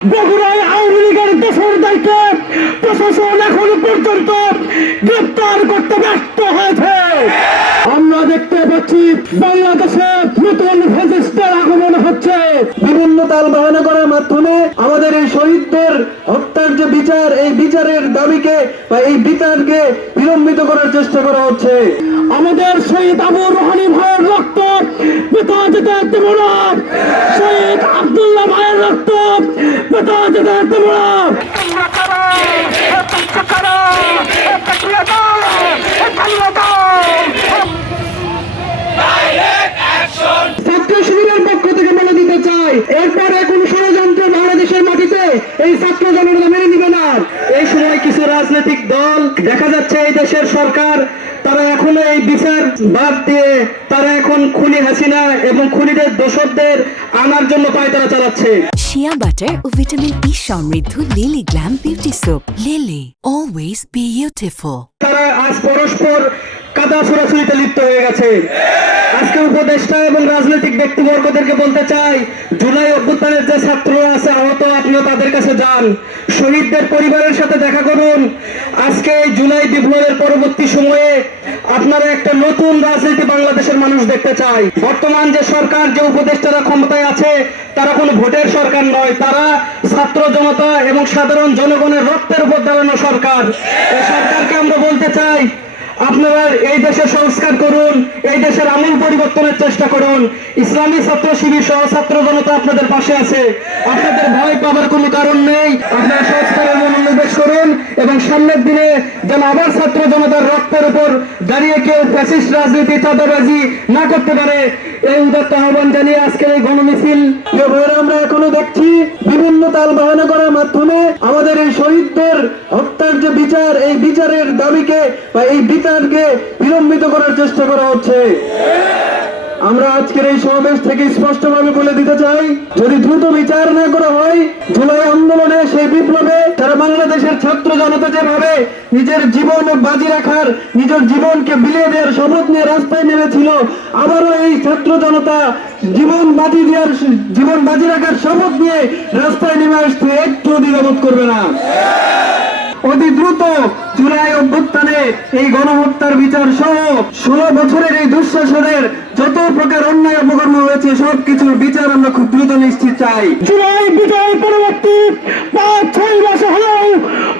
বগুড়ায় আওয়ামী লীগের দোসরদেরকে প্রশাসন এখন পর্যন্ত গ্রেপ্তার করতে ব্যর্থ হয়েছে। আমরা দেখতে পাচ্ছি বাংলাদেশে নতুন ফ্যাসিস্টের আগমন হচ্ছে। বিভিন্ন তাল বাহানা করার মাধ্যমে আমাদের এই শহীদদের হত্যার যে বিচার, এই বিচারের দাবিকে বা এই বিচারকে বিলম্বিত করার চেষ্টা করা হচ্ছে। আমাদের শহীদ আবু রোহানি ভাইয়ের রক্ত পিতা যেতে দেব না, শহীদ আব্দুল্লাহ ভাইয়ের রক্ত পিতা যেতে দেব না। ছাত্র শিবিরের পক্ষ থেকে বলে দিতে চাই, এরপরে কোন ষড়যন্ত্র বাংলাদেশের মাটিতে এই ছাত্র জনতা মেনে নিবে না। এই সময় কিছু রাজনৈতিক দল দেখা যাচ্ছে এই দেশের সরকার তারা এখনো এই বিচার বাদ দিয়ে তারা এখন খুনি হাসিনা এবং খুনিদের দোষরদের আনার জন্য পায়তারা চালাচ্ছে। শিয়া বাটার ও ভিটামিন ই সমৃদ্ধ lily glam beauty soap. Lily, always beautiful. তারা আজ পরস্পর কাদা ছোড়াছুড়িতে লিপ্ত হয়ে গেছে। আজকে উপদেষ্টা এবং রাজনৈতিক ব্যক্তিবর্গদেরকে বলতে চাই, জুলাই অভ্যুত্থানের যে ছাত্ররা আছে আহত, আপনিও তাদের কাছে যান, শহীদদের পরিবারের সাথে দেখা করুন। আজকে এই জুলাই বিপ্লবের পরবর্তী সময়ে আপনারা একটা নতুন রাজনীতি বাংলাদেশের মানুষ দেখতে চায়। বর্তমান যে সরকার, যে উপদেষ্টারা ক্ষমতায় আছে, তারা কোনো ভোটের সরকার নয়, তারা ছাত্র জনতা এবং সাধারণ জনগণের রক্তের উপর দাঁড়ানো সরকার। এই সরকারকে আমরা বলতে চাই, আপনারা এই দেশের সংস্কার করুন, এই দেশের আমূল পরিবর্তনের চেষ্টা করুন। ইসলামী ছাত্র শিবির সহ ছাত্র জনতা আপনাদের পাশে আছে, আপনাদের ভয় পাবার কোনো কারণ নেই। আপনারা সংস্কারের মনোনিবেশ করুন এবং সামনের দিনে যেন আবার ছাত্র জনতার রক্তের উপর দাঁড়িয়ে কেউ ফ্যাসিস্ট রাজনীতি, চাঁদাবাজি না করতে পারে, এই উদাত্ত আহ্বান জানিয়ে আজকের এই গণমিছিল। আমরা এখনো দেখছি বিভিন্ন তাল বাহানা করার মাধ্যমে আমাদের এই শহীদদের হত্যার যে বিচার, এই বিচারের দাবিকে বা এই বিচারকে বিলম্বিত করার চেষ্টা করা হচ্ছে। আমরা আজকের এই সমাবেশ থেকে স্পষ্টভাবে বলে দিতে চাই, যদি দ্রুত বিচার না করা হয়, জুলাই আন্দোলনে সেই বিপ্লবে তারা বাংলাদেশের ছাত্র জনতা যেভাবে নিজের জীবন বাজি রাখার, নিজের জীবনকে বিলিয়ে দেওয়ার শপথ নিয়ে রাস্তায় নেমেছিল, আবারও এই ছাত্র জনতা জীবন বাজি রাখার শপথ নিয়ে রাস্তায় নেমে আসতে একটু দ্বিধাবোধ করবে না। অতি দ্রুত জুলাই অভ্যুত্থানে এই গণহত্যার বিচার সহ 16 বছরের এই দুঃশাসনের যত প্রকার অন্যায় অপকর্ম হয়েছে সবকিছুর বিচার আমরা খুব দ্রুত নিশ্চিত চাই। জুলাই বিজয় পরবর্তী 5-6 মাস হলেও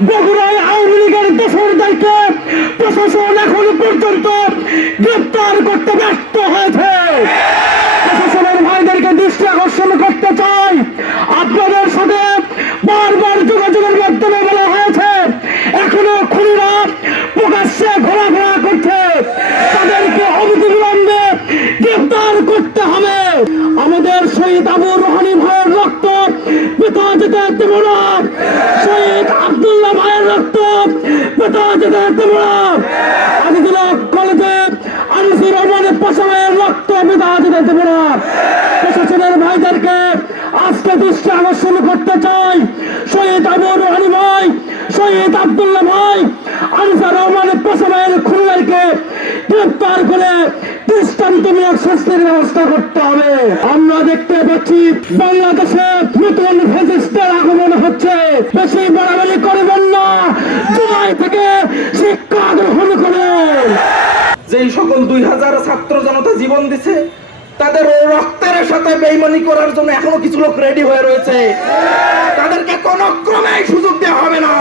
বগুড়ায় আওয়ামী লীগের দোসরদেরকে প্রশাসন এখন পর্যন্ত গ্রেপ্তার করতে ব্যর্থ হয়েছে। প্রশাসনের ভাইদেরকে দৃষ্টি আকর্ষণ করতে চাই, আপনাদের সাথে বারবার যোগাযোগের মাধ্যমে বলা হয়েছে, এখনো খুনিরা প্রকাশ্যে ঘোরাফেরা করছে, তাদেরকে অবিলম্বে গ্রেফতার করতে হবে। আমাদের শহীদ আবু রোহানি ভাইয়ের রক্ত পিতা যেতে দেব না, শহীদ আব্দুল্লাহ ভাইয়ের রক্ত পিতা যেতে দেব না। আজিজুল কলেজে আনিসুর রহমানের পাশামের রক্ত পিতা যেতে দেব না। প্রশাসনের ভাইদেরকে আজকে দৃষ্টি আকর্ষণ করতে চাই, শহীদ আবু রোহানি ভাই, শহীদ আব্দুল্লাহ ভাই, আনিসুর রহমানের পাশামের খুনিদেরকে গ্রেফতার করে দৃষ্টান্তমূলক শাস্তির ব্যবস্থা করতে হবে। আমরা দেখতে পাচ্ছি বাংলাদেশে নতুন ফ্যাসিস্টের আগমন হচ্ছে। বেশি বাড়াবাড়ি করবেন না, জুলাই থেকে শিক্ষা গ্রহণ করুন। যেই সকল 2000 ছাত্র জনতা জীবন দিছে, তাদের রক্তের সাথে বেইমানি করার জন্য এখনো কিছু লোক রেডি হয়ে রয়েছে, তাদেরকে কোনো ক্রমে সুযোগ দেওয়া হবে না।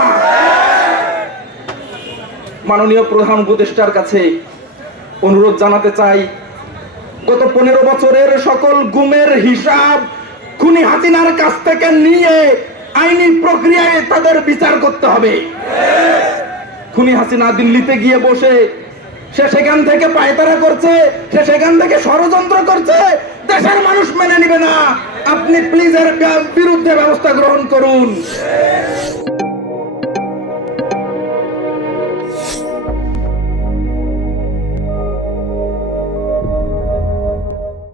মাননীয় প্রধান উপদেষ্টার কাছে অনুরোধ জানাতে চাই, গত 15 বছরের সকল গুমের হিসাব খুনি হাসিনার কাছ থেকে নিয়ে আইনি প্রক্রিয়ায় তাদের বিচার করতে হবে। খুনি হাসিনা দিল্লিতে গিয়ে বসে সে সেখান থেকে পায়তারা করছে, সে সেখান থেকে ষড়যন্ত্র করছে, দেশের মানুষ মেনে নিবে না। আপনি প্লিজ এর বিরুদ্ধে ব্যবস্থা গ্রহণ করুন।